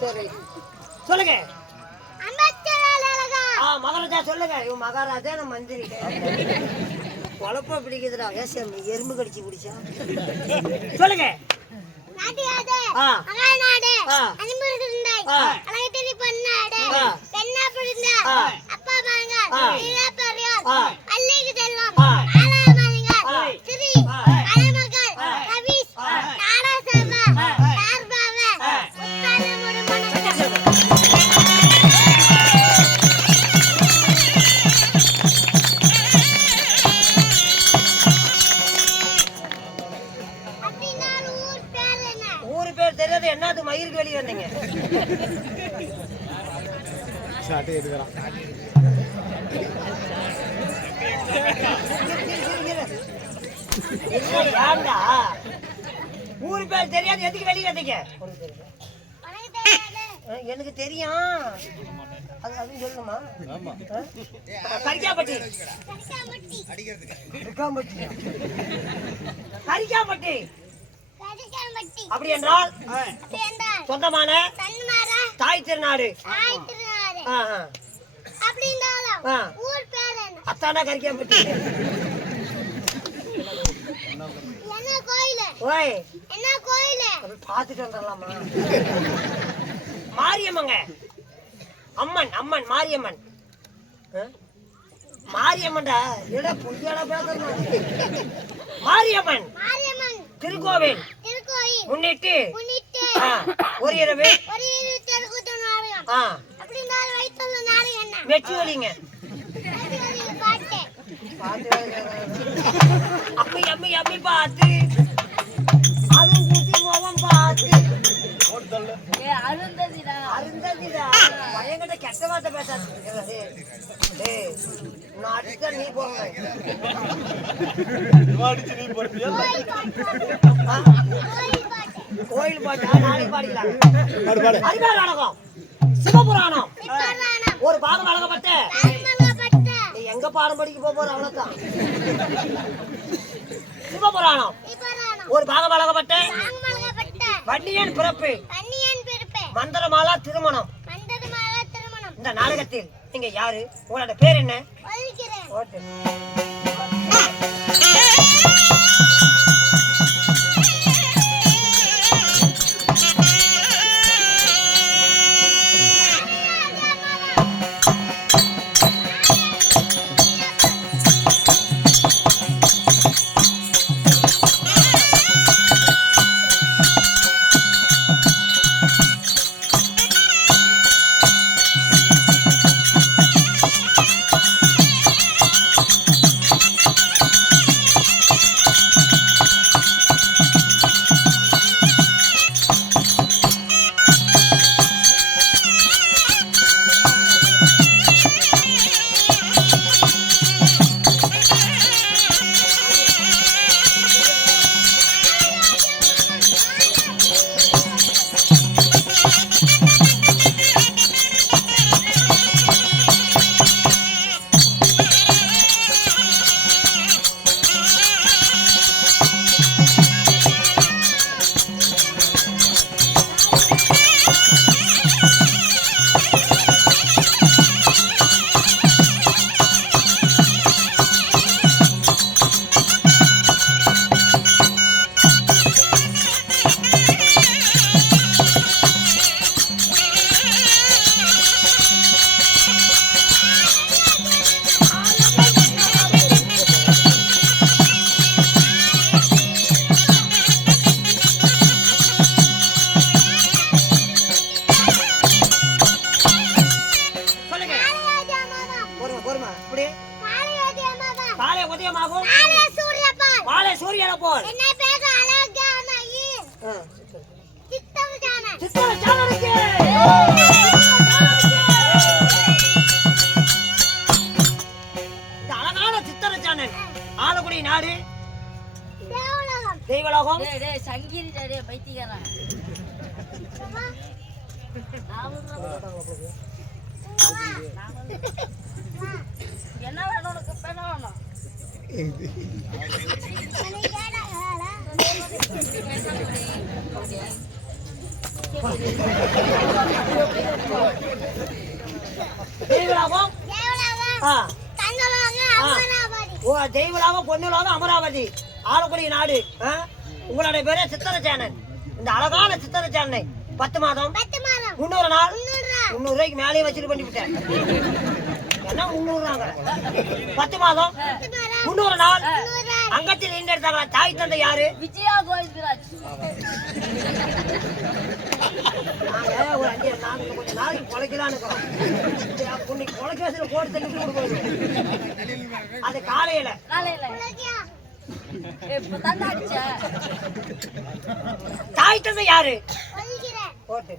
சரி சொல்லுங்க. மகாராஜா சொல்லுங்க. இவன் மகாராஜா நான் மந்திரி. குழப்பம் பிடிக்குதுடா. எறும்பு கடிச்சு பிடிச்சா சொல்லுங்க. என்னது மயிருக்கு வெளியே வந்தீங்க? ஊரு பேர் தெரியாது, எதுக்கு வெளியே வந்தீங்க? எனக்கு தெரியும். அது சொல்லுமா? கரிக்காம்பட்டி. கரிக்காம்பட்டி அப்படி என்றால் சொந்தமான தாய் திருநாடு. அத்தானா கரிக்காம்பட்டி. பாத்துட்டு வந்துடலாமா? மாரியம்மங்க. அம்மன் அம்மன் மாரியம்மன். மாரியம்மன்டா எட பொய்யாடா பேசணும். மாரியம்மன் திருக்கோவில் முன்னிட்டு ஒரு இரவு மெச்சுவலிங்க. அப்படி அம்மி அம்மி பார்த்து அதுவும் குட்டி மோகம் பார்த்து அருந்ததிடா பயங்கட்ட கெட்ட வார்த்தை பேசாது. நான் அடிச்சா நீ போங்க. கோயில் பாட்டா நாளைக்கு பாடிக்கலாம். அறிவார் நாடகம் சிவபுராணம் ஒரு பாகம் வழங்கப்பட்ட. எங்க பாடம் படிக்க போற அவ்வளவுதான். சிவபுராணம் ஒரு பாகம் வழங்கப்பட்ட. வன்னியன் பிறப்பு மந்திரமாலா திருமணம். இந்த நாடகத்தில் நீங்க யாரு? உங்களோட பேர் என்ன? ஆலக்குடி நாடு தெய்வலோகம். சங்கீத பைத்தியக்காரன் என்ன வேணும்? உனக்கு என்ன வேணும்? தெய்வலாகம் ஓ தெய்வலாகம் பொண்ணுலாகம் அமராவதி ஆலக்குடி நாடு. உங்களுடைய பேரே சித்திர சேனன். இந்த அழகான சித்திர சேனனை 10 மாதம் 300 நாள் 300 ரூபாய்க்கு மேலேயே வச்சுட்டு பண்ணிவிட்டேன். என்ன 300 10 மாதம் 300 நாள் அங்கத்தில் ஈண்டெடுத்தாங்களா? தாய் தந்தை யாரு? விஜயா கோவிந்தராஜ். நாங்க ஒரு 5 நாள் கொஞ்சம் நாளைக்கு குலைக்கலான்னு இருக்கிறோம். இன்னைக்கு குலைக்காசில போட்டு தள்ளி கொடுக்கணும். அது காலையில தாய் தந்தை யாரு? போட்டு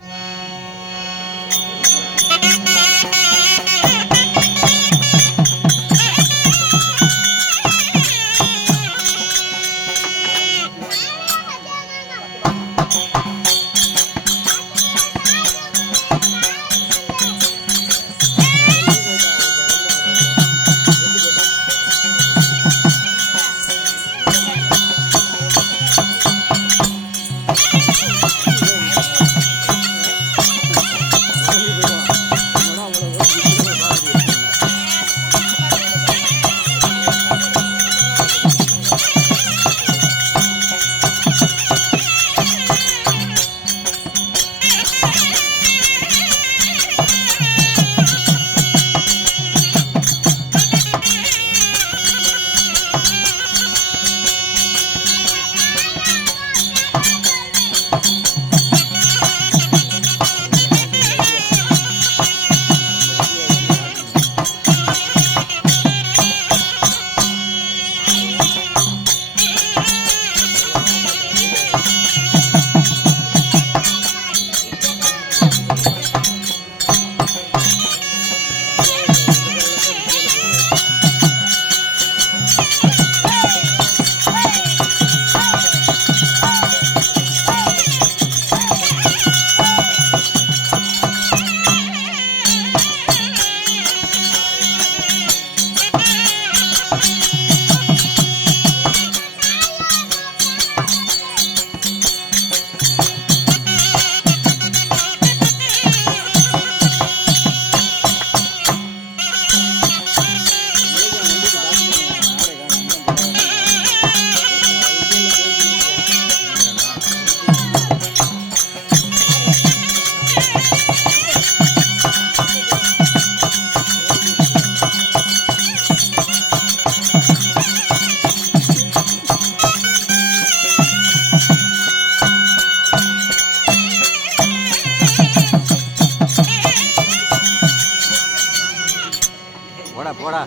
போடா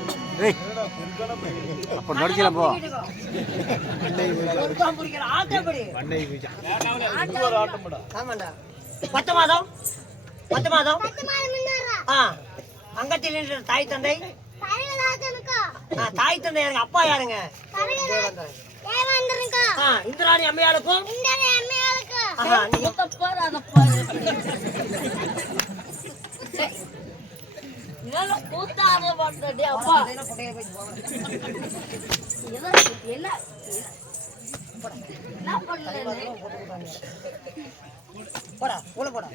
ஏய் அப்ப நடிச்சல போ பத்து மாதம் அங்கத்தில் தாய் தந்தை தாய் தந்தை யாருங்க? அப்பா யாருங்க? இந்திராணி அம்மையாளுக்கும் போடா உள்ள போடா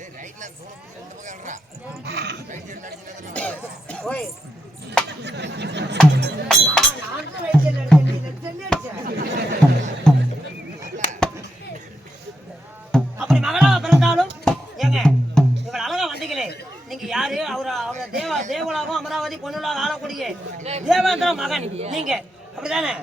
ஓய் அப்படி மகளாக பிறந்தாலும் ஏங்க இவள் அழகா வந்தீங்களே, நீங்க யாரு? அவர தேவலாகவும் அமராவதி பொண்ணுலாக ஆளக்கூடிய தேவேந்திர மகன் நீங்க, அப்படிதானே?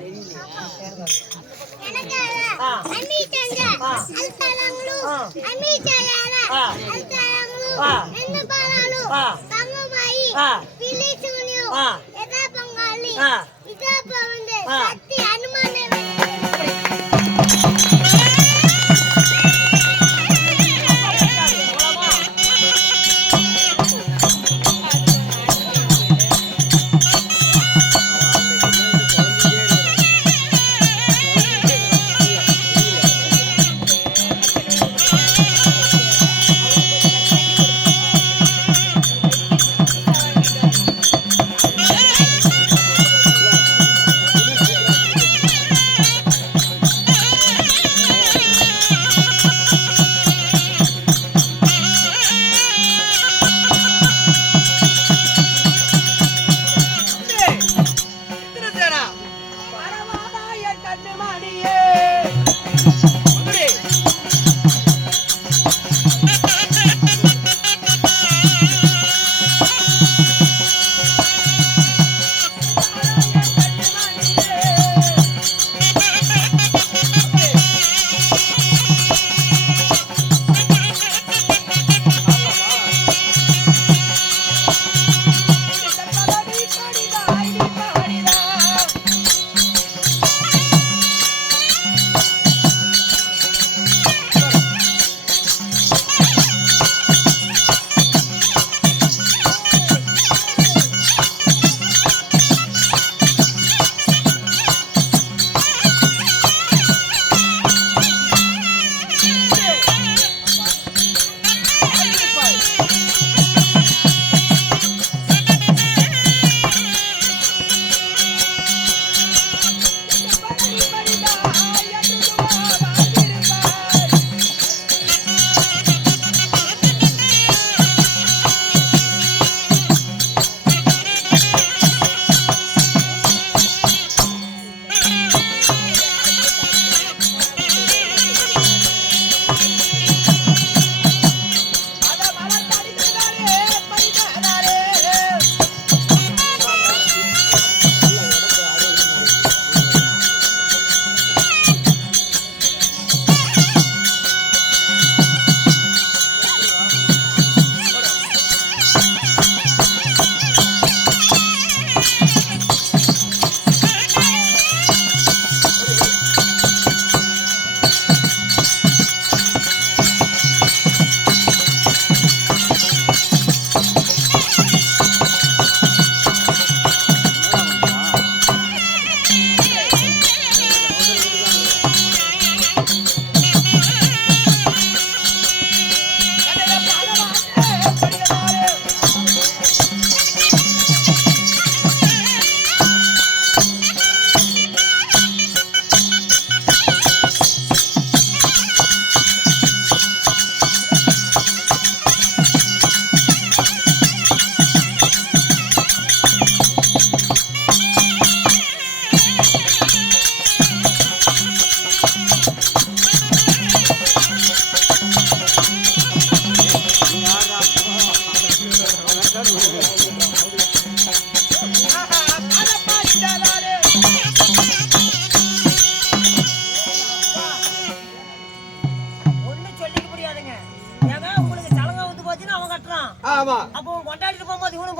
ஆமா அப்போ கொண்டாடிட்டு போகும்போது இவனும்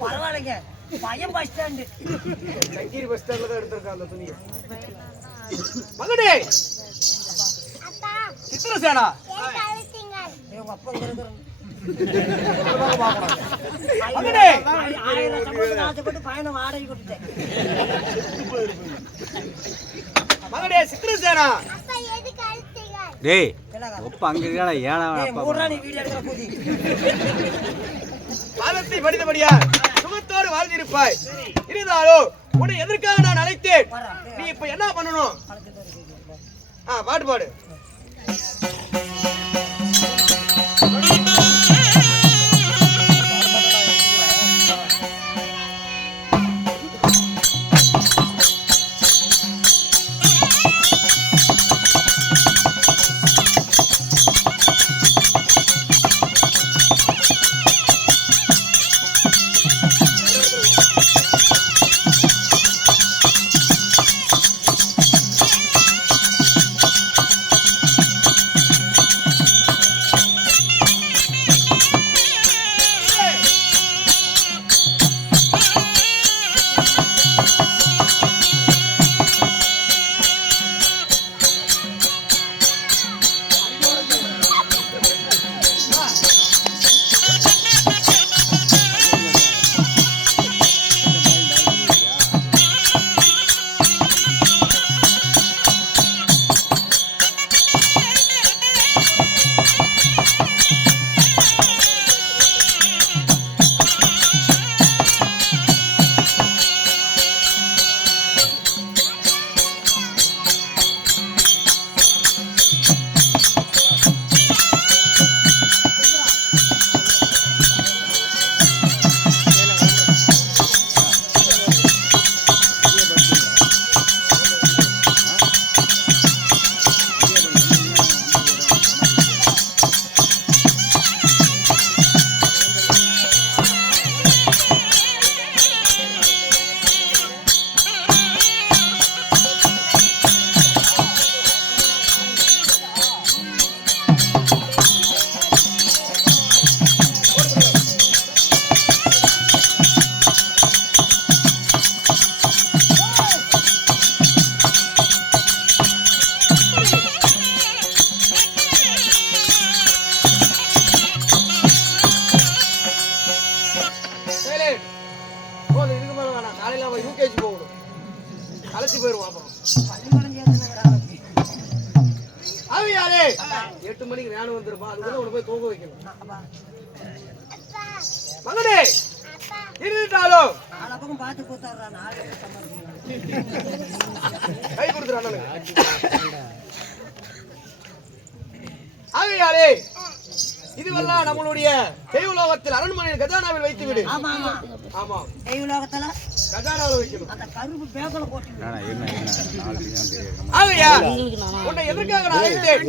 பரவாயில்லைங்க. பையன் பஸ் ஸ்டாண்டு சங்கீரி பஸ் ஸ்டாண்ட்ல தான் எடுத்திருக்கான் அந்த துணியை. மகனே சித்திரசேனா இவங்க அப்பா இருக்கிற மகனே 1000 சம்பளத்துக்கு ஆசைப்பட்டு பையனை வாடகை கொடுத்தேன். மகனே சித்திரசேனா டேய் ஒப்ப அங்க இருக்கடா ஏடா மூறா நீ வீடியோ எடுக்கற கூதி பாதத்தை படித்தபடியா சுகத்தோடு வாழ்ந்திருப்பாய். இருந்தாலும் உன்னை எதற்காக நான் அழைத்தேன்? நீ இப்ப என்ன பண்ணணும்? பாட்டு பாடு. காலையில அவன் யூகேஜி போகணும். களைச்சு போயிருவான் அப்புறம். பள்ளிக்கூடம் சேர்த்துனாங்க. ஆவியாரே 8 மணிக்கு ஞானம் வந்துருப்பா. அதுக்குள்ள உன்னை போய் தூங்க வைக்கணும். மகனே இருந்தாலும் பக்கம் பார்த்து கூத்தாடுறா நாலு கை கொடுத்துறான். ஆகையாலே இதுவெல்லாம் நம்மளுடைய தெய்வலோகத்தில் அரண்மனையில் கஜானாவில் வைத்து விடு. ஆமா ஆமா ஆமா தெய்வலோகத்துல கஜானாவில் வைக்கணும். அந்த கருப்பு பேப்பர்ல போட்டு ஆகையா உன்னை எதற்காக நான் அழைத்தேன்?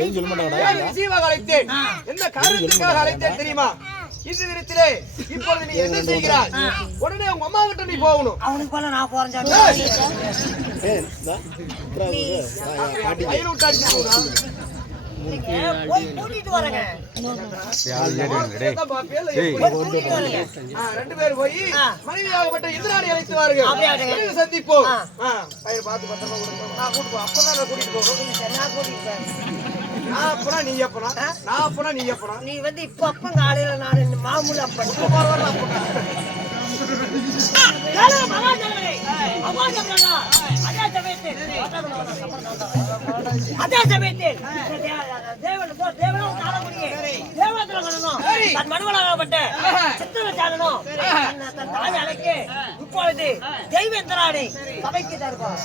ஏன் விஷயமாக அழைத்தேன்? என்ன காரணத்துக்காக அழைத்தேன் தெரியுமா? இந்த விதத்திலே இப்பொழுது நீ என்ன செய்கிறாய்? உடனே உங்க அம்மா கிட்ட நீ போகணும். அவனுக்கு போல நான் போறேன் பயிர் விட்டு அடிச்சுடா. போய் கூட்டிட்டு வரேங்க. கூட்டிட்டு வரேங்க. 2 பேர் போய் மனைவியாகப்பட்ட இந்திராணி அழைத்து வாருங்கள். சந்திப்போம். பயிர் பார்த்து பத்திரமா கொடுப்போம். நான் கூட்டு போ. அப்பதான் நான் கூட்டிட்டு போறோம். நான் கூட்டிட்டு போறேன். நான் அப்பனா நீ எப்பனா? நான் அப்பனா நீ எப்பனா? நீ வந்து இப்ப அப்ப காலையில நான் இந்த மாமூல அப்ப போறவர அதே சமயத்தில் மனுவலாகப்பட்ட சித்திர சாதனம் தன் தாய் அழைக்க இப்பொழுது தெய்வேந்திராணி சபைக்கு தருவார்.